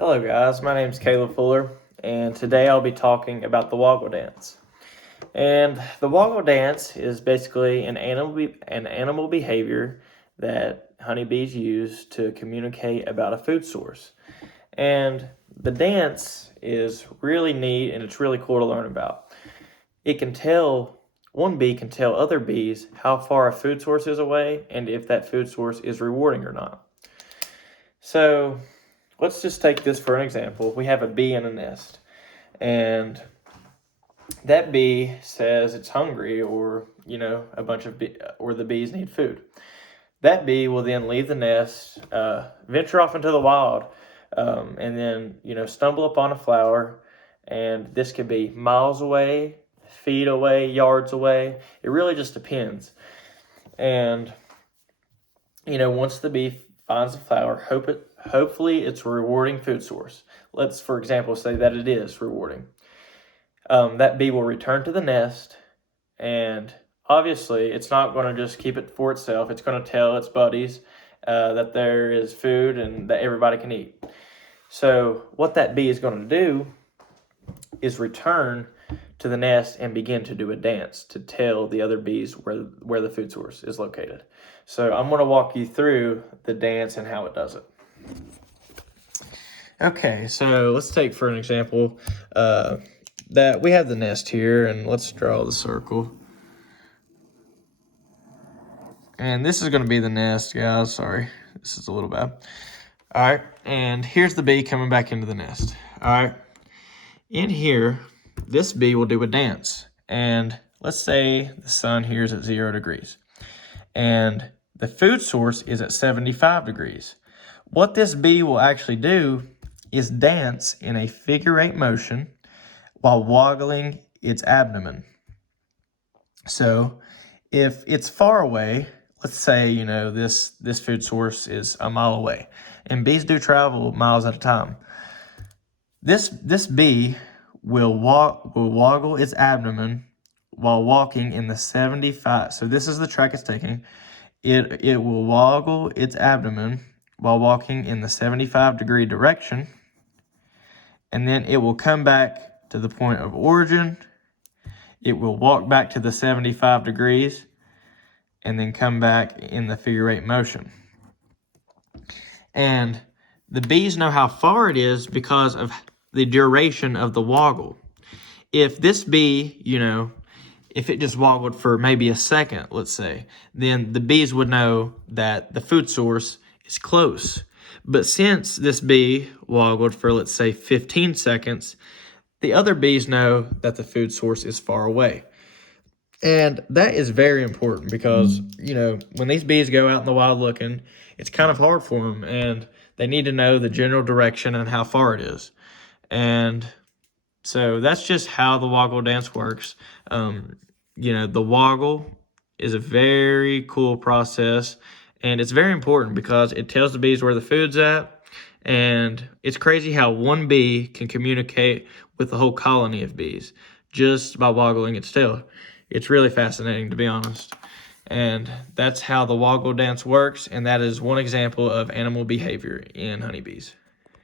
Hello guys, my name is Caleb Fuller, and today I'll be talking about the Waggle Dance. And the Waggle Dance is basically an animal behavior that honeybees use to communicate about a food source. And the dance is really neat and it's really cool to learn about. One bee can tell other bees how far a food source is away and if that food source is rewarding or not. So let's just take this for an example. We have a bee in a nest, and that bee says it's hungry, or or the bees need food. That bee will then leave the nest, venture off into the wild, and then stumble upon a flower, and this could be miles away, feet away, yards away. It really just depends. And once the bee finds the flower, hopefully it's a rewarding food source. Let's, for example, say that it is rewarding. That bee will return to the nest, and obviously it's not going to just keep it for itself. It's going to tell its buddies that there is food and that everybody can eat. So what that bee is going to do is return to the nest and begin to do a dance to tell the other bees where the food source is located. So I'm going to walk you through the dance and how it does it. Okay, so let's take for an example that we have the nest here, and let's draw the circle. And this is going to be the nest, guys. Sorry, this is a little bad. All right, and here's the bee coming back into the nest. All right, in here, this bee will do a dance. And let's say the sun here is at 0 degrees. And the food source is at 75 degrees. What this bee will actually do is dance in a figure-8 motion while waggling its abdomen. So if it's far away, let's say, this food source is a mile away, and bees do travel miles at a time. This bee will waggle its abdomen while walking in the 75. So this is the track it's taking. It will waggle its abdomen while walking in the 75-degree direction, and then it will come back to the point of origin. It will walk back to the 75 degrees and then come back in the figure-8 motion. And the bees know how far it is because of the duration of the waggle. If this bee, if it just waggled for maybe a second, let's say, then the bees would know that the food source is close. But since this bee waggled for, let's say, 15 seconds, the other bees know that the food source is far away. And that is very important because, when these bees go out in the wild looking, it's kind of hard for them, and they need to know the general direction and how far it is. And so that's just how the Waggle Dance works. The waggle is a very cool process, and it's very important because it tells the bees where the food's at. And it's crazy how one bee can communicate with the whole colony of bees just by waggling its tail. It's really fascinating, to be honest. And that's how the Waggle Dance works, and that is one example of animal behavior in honeybees.